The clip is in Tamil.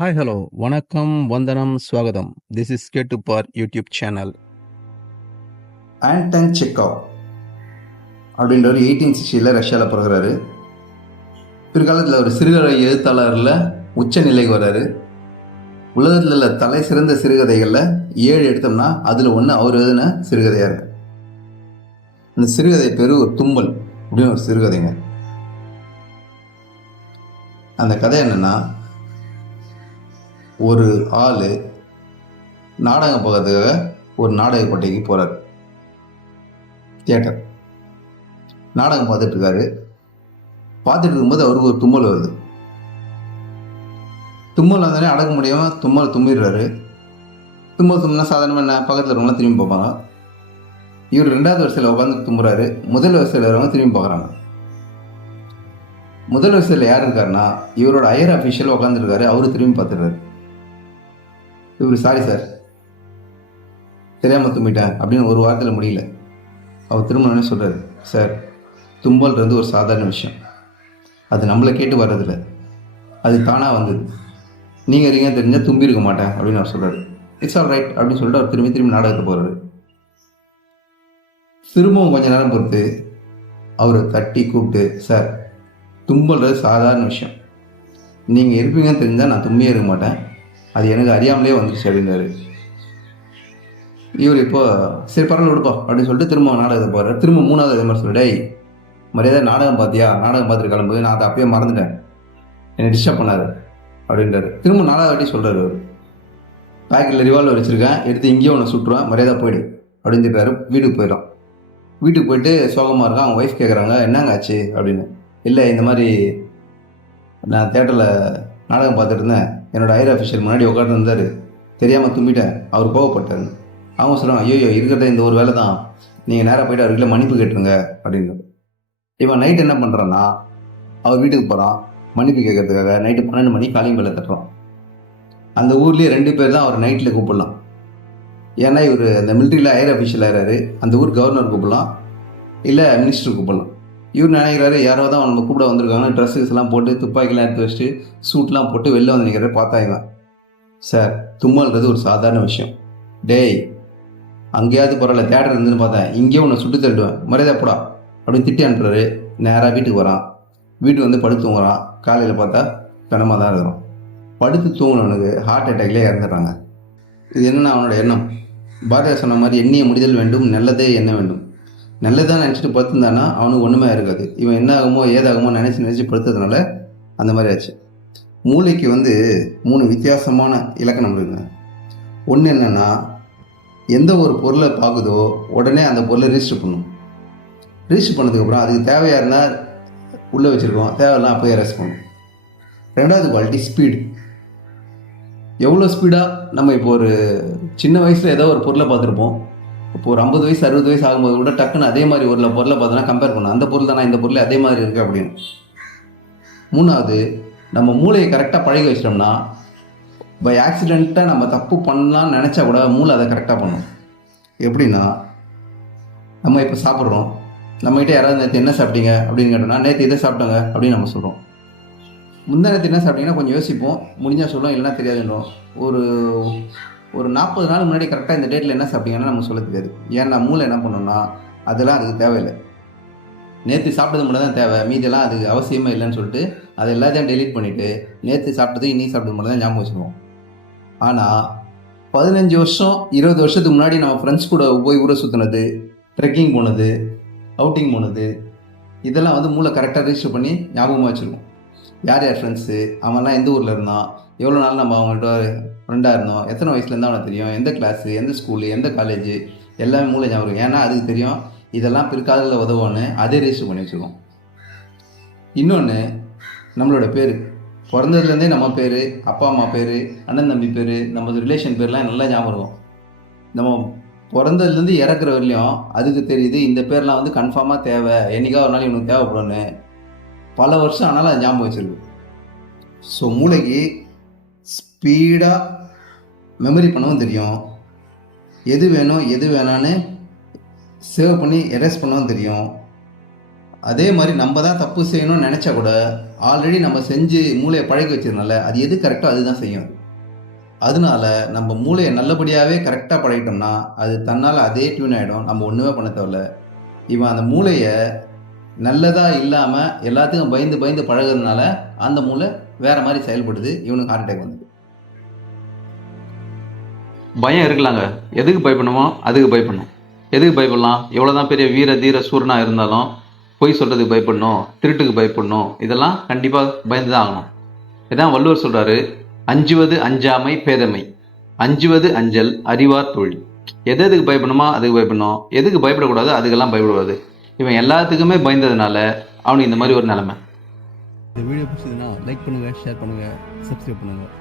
ஹாய் ஹலோ வணக்கம் வந்தனம் ஸ்வாகதம். திஸ் இஸ் கேட்டு பார் யூடியூப் சேனல். ஆண்டன் செக்கோவ் அப்படின்றவர் 1860 ரஷ்யாவில் பிறகுறாரு. பிற்காலத்தில் ஒரு சிறுகதை எழுத்தாளரில் உச்ச நிலைக்கு வர்றாரு. உலகத்தில் உள்ள தலை சிறந்த சிறுகதைகளில் 7 எடுத்தோம்னா அதில் ஒன்று அவர் எழுதின சிறுகதையாக இருக்கு. இந்த சிறுகதை பேர் ஒரு தும்மல் அப்படின்னு ஒரு சிறுகதைங்க. அந்த கதை என்னன்னா, ஒரு ஆள் நாடகம் பார்க்கறதுக்காக ஒரு நாடக போட்டிக்கு போகிறார். தியேட்டர் நாடகம் பார்த்துட்டு இருக்காரு. பார்த்துட்டு இருக்கும்போது அவருக்கு ஒரு தும்மல் வருது. தும்மல் வந்தோடனே அடக்க முடியாமல் தும்மிடுறாரு. தும்மினா சாதாரணமாக என்ன, பக்கத்தில் இருக்கவங்களாம் திரும்பி பார்ப்பாங்க. இவர் 2வது வரிசையில் உட்காந்து தும்புறாரு. முதல் வரிசையில் வரவங்க திரும்பி பார்க்குறாங்க. முதல் வரிசையில் யார் இருக்காருன்னா, இவரோட ஹையர் அஃபீஷியல் உட்காந்துருக்காரு. அவரு திரும்பி பார்த்துடுறாரு. இவர் சாரி சார், தெரியாமல் தும்பிட்டேன் அப்படின்னு ஒரு வாரத்தில் முடியல. அவர் திரும்ப சொல்கிறார், சார் தும்பல்ன்றது ஒரு சாதாரண விஷயம், அது நம்மளை கேட்டு வர்றதில்ல, அது தானாக வந்தது, நீங்கள் இருக்கீங்க தெரிஞ்சால் தும்பி இருக்க மாட்டேன் அப்படின்னு அவர் சொல்கிறார். இட்ஸ் ஆல் ரைட் அப்படின்னு சொல்லிட்டு அவர் திரும்பி நாடகத்தை போகிறாரு. திரும்பவும் கொஞ்ச நேரம் பொறுத்து அவரை தட்டி கூப்பிட்டு, சார் தும்பல்றது சாதாரண விஷயம், நீங்கள் இருப்பீங்கன்னு தெரிஞ்சால் நான் தும்பியே இருக்க மாட்டேன், அது எனக்கு அறியாமலே வந்துருச்சு அப்படின்றாரு. இவர் இப்போ சரி பரவாயில்ல விடுப்பா அப்படின்னு சொல்லிட்டு திரும்ப நாடகத்தை போகிறார். திரும்ப 3வது இதே மாதிரி சொல்லிட்டு, மரியாதை நாடகம் பார்த்தியா, நாடகம் பார்த்துட்டு கிளம்புது, நான் அதை அப்பயே மறந்துட்டேன், என்னை டிஸ்டர்ப் பண்ணாரு அப்படின்றாரு. திரும்ப 4வது வாட்டி சொல்கிறாரு. அவர் பேக்கெட்டில் ரிவால்வர் வச்சுருக்கேன், எடுத்து இங்கேயே ஒன்று சுட்டுருவேன், மரியாதை போயிடு அப்படின்னு இருக்காரு. வீட்டுக்கு போயிடும். வீட்டுக்கு போயிட்டு சோகமாக இருக்கான். அவங்க ஒய்ஃப் கேட்குறாங்க, என்னங்க ஆச்சு அப்படின்னு. இல்லை, இந்த மாதிரி நான் தேட்டரில் நாடகம் பார்த்துட்டு இருந்தேன், என்னோடய ஹையர் அஃபீஷியல் முன்னாடி உட்காந்து இருந்தார், தெரியாமல் தும்பிட்டேன், அவர் கோவப்பட்டார். அவங்க சொல்லுவாங்க, ஐயோ இருக்கிறத இந்த ஒரு வேலை தான், நீங்கள் நேராக போய்ட்டு அவர்கிட்ட மன்னிப்பு கேட்டுருங்க அப்படின்னு. இவன் நைட் என்ன பண்ணுறான்னா, அவர் வீட்டுக்கு போகிறான் மன்னிப்பு கேட்கறதுக்காக. நைட்டு 12 மணி காலிங் பெல்லை தட்டுறான். அந்த ஊர்லேயே 2 பேர் தான் அவர் நைட்டில் கூப்பிடலாம். ஏன்னா இவர் அந்த மிலிட்ரியில் ஹையர் அஃபீஷியல் ஆகிறாரு. அந்த ஊர் கவர்னர் கூப்பிடலாம், இல்லை மினிஸ்டர் கூப்பிடலாம். இவர் நினைக்கிறாரு யாரோ தான் நம்ம கூப்பிட வந்திருக்காங்க, ட்ரெஸ்ஸஸ்லாம் போட்டு துப்பாக்கிலாம் எடுத்து வச்சுட்டு சூட்லாம் போட்டு வெளில வந்து நிற்கிறாரு. பார்த்தாங்க, சார் தும்மல்ன்றது ஒரு சாதாரண விஷயம், டேய் அங்கேயாவது பரவாயில்ல, தேட்டர் இருந்துன்னு பார்த்தேன், இங்கேயே உன்னை சுட்டு தள்ளுவேன், மரியாதை போடா அப்படின்னு திட்டி அனுப்புறாரு. நேராக வீட்டுக்கு வரான். வீட்டுக்கு வந்து படுத்து தூங்குறான். காலையில் பார்த்தா கனமாக தான் இருக்கிறோம். படுத்து தூங்கினவனுக்கு ஹார்ட் அட்டாக்லேயே இறந்துடுறாங்க. இது என்னென்னா அவனோட எண்ணம். பாரதியார் சொன்ன மாதிரி, எண்ணிய முடிதல் வேண்டும், நல்லதே எண்ண வேண்டும். நல்லதான் நினச்சிட்டு படுத்துருந்தானா அவனுக்கு ஒன்றுமே இருக்காது. இவன் என்ன ஆகுமோ ஏதாகுமோ நினச்சி படுத்ததுனால அந்த மாதிரி ஆச்சு. மூளைக்கு 3 வித்தியாசமான இலக்கணம் இருக்குங்க. ஒன்று என்னென்னா, எந்த ஒரு பொருளை பார்க்குதோ உடனே அந்த பொருளை ரிஜிஸ்டர் பண்ணும். ரிஜிஸ்டர் பண்ணதுக்கப்புறம் அதுக்கு தேவையாக இருந்தால் உள்ளே வச்சுருக்கோம், தேவையில்லாம் அப்போயே அரெஸ்ட் பண்ணும். 2வது குவாலிட்டி ஸ்பீடு. எவ்வளோ ஸ்பீடாக நம்ம இப்போ ஒரு சின்ன வயசில் ஏதோ ஒரு பொருளை பார்த்துருப்போம், இப்போ ஒரு 50 வயசு 60 வயசு ஆகும்போது கூட டக்குன்னு அதே மாதிரி ஒரு பொருளை பார்த்தோன்னா கம்பேர் பண்ணணும், அந்த பொருள் தானே இந்த பொருள் அதே மாதிரி இருக்குது அப்படின்னு. 3வது, நம்ம மூளையை கரெக்டாக பழகி வச்சிட்டோம்னா, பை ஆக்சிடெண்ட்டாக நம்ம தப்பு பண்ணலான்னு நினச்சா கூட மூளை அதை கரெக்டாக பண்ணும். எப்படின்னா, நம்ம இப்போ சாப்பிட்றோம், நம்மகிட்ட யாராவது நேற்று என்ன சாப்பிட்டீங்க அப்படின்னு கேட்டோம்னா, நேற்று இதை சாப்பிட்டோங்க அப்படின்னு நம்ம சொல்கிறோம். முந்தா நேற்று என்ன சாப்பிட்டீங்கன்னா கொஞ்சம் யோசிப்போம், முடிஞ்சால் சொல்லுவோம், இல்லைன்னா தெரியாதுன்றோம். ஒரு 40 நாள் முன்னாடி கரெக்டாக இந்த டேட்டில் என்ன சாப்பிட்டீங்கன்னா நம்ம சொல்ல தெரியாது. ஏன்னா மூளை என்ன பண்ணோம்னா, அதெல்லாம் அதுக்கு தேவையில்லை, நேற்று சாப்பிட்டது மட்டும் தான் தேவை, மீதெல்லாம் அதுக்கு அவசியமே இல்லைன்னு சொல்லிட்டு அதை எல்லாத்தையும் டெலீட் பண்ணிவிட்டு நேற்று சாப்பிட்டது இன்னைக்கு சாப்பிட்டது மட்டும் தான் ஞாபகம் வச்சுக்குவோம். ஆனால் 15 வருஷம் 20 வருஷத்துக்கு முன்னாடி நம்ம ஃப்ரெண்ட்ஸ் கூட போய் ஊரை சுற்றினது, ட்ரெக்கிங் போனது, அவுட்டிங் போனது, இதெல்லாம் மூளை கரெக்டாக ரிஜிஸ்டர் பண்ணி ஞாபகமாக வச்சுருக்கோம். யார் ஃப்ரெண்ட்ஸு, அவன்லாம் எந்த ஊரில் இருந்தான், எவ்வளோ நாள் நம்ம அவங்கள்ட்ட ஃப்ரெண்டாக இருந்தோம், எத்தனை வயசுலேருந்து அவனை தெரியும், எந்த கிளாஸு, எந்த ஸ்கூலு, எந்த காலேஜு, எல்லாமே மூளை ஞாபகம். ஏன்னா அதுக்கு தெரியும் இதெல்லாம் பிற்காலத்தில் உதவுன்னு அதே ரெஜிஸ்டர் பண்ணி வச்சுருக்கோம். இன்னொன்று, நம்மளோட பேர், பிறந்ததுலேருந்தே நம்ம பேர், அப்பா அம்மா பேர், அண்ணன் தம்பி பேர், நம்ம ரிலேஷன் பேர்லாம் நல்லா ஞாபகம் இருக்கும். நம்ம பிறந்ததுலேருந்து இறக்குற வரலையும் அதுக்கு தெரியுது இந்த பேர்லாம் கன்ஃபார்மாக தேவை, என்றைக்காக ஒரு நாள் இவனுக்கு தேவைப்படும்னு. பல வருஷம் ஆனாலும் அது ஞாபகம் வச்சுருக்கு. ஸோ மூளைக்கு ஸ்பீடாக மெமரி பண்ணவும் தெரியும், எது வேணும் எது வேணான்னு சேவ் பண்ணி எரேஸ் பண்ணவும் தெரியும். அதே மாதிரி நம்ம தான் தப்பு செய்யணும்னு நினச்சா கூட ஆல்ரெடி நம்ம செஞ்சு மூளையை பழகி வச்சிருந்தோம்ல, அது எது கரெக்டோ அதுதான் செய்யும். அதனால நம்ம மூளையை நல்லபடியாகவே கரெக்டாக பழகிட்டோம்னா அது தன்னால் அதே டியூன் ஆகிடும். நம்ம ஒன்றுமே பண்ண தேவையில்ல. இவன் அந்த மூளையை நல்லதாக இல்லாமல் எல்லாத்துக்கும் பயந்து பயந்து பழகுறதுனால அந்த மூளை வேறு மாதிரி செயல்படுது. இவனுக்கு ஹார்ட் அட்டாக் வந்து. பயம் இருக்கலாங்க. எதுக்கு பயப்படணுமோ அதுக்கு பயப்படணும். எதுக்கு பயப்படலாம்? எவ்வளோதான் பெரிய வீர தீர சூரனாக இருந்தாலும் பொய் சொல்கிறதுக்கு பயப்படணும், திருட்டுக்கு பயப்படணும், இதெல்லாம் கண்டிப்பாக பயந்து தான் ஆகணும். இதான் வள்ளுவர் சொல்கிறாரு, அஞ்சுவது அஞ்சாமை பேதமை, அஞ்சுவது அஞ்சல் அறிவார் தொழில். எதுக்கு பயப்படணுமா அதுக்கு பயப்படணும், எதுக்கு பயப்படக்கூடாது அதுக்கெல்லாம் பயப்படக்கூடாது. இவன் எல்லாத்துக்குமே பயந்ததுனால அவனுக்கு இந்த மாதிரி ஒரு நிலைமை. இந்த வீடியோ பிடிச்சதுன்னா லைக் பண்ணுங்கள், ஷேர் பண்ணுங்கள், சப்ஸ்கிரைப் பண்ணுங்கள்.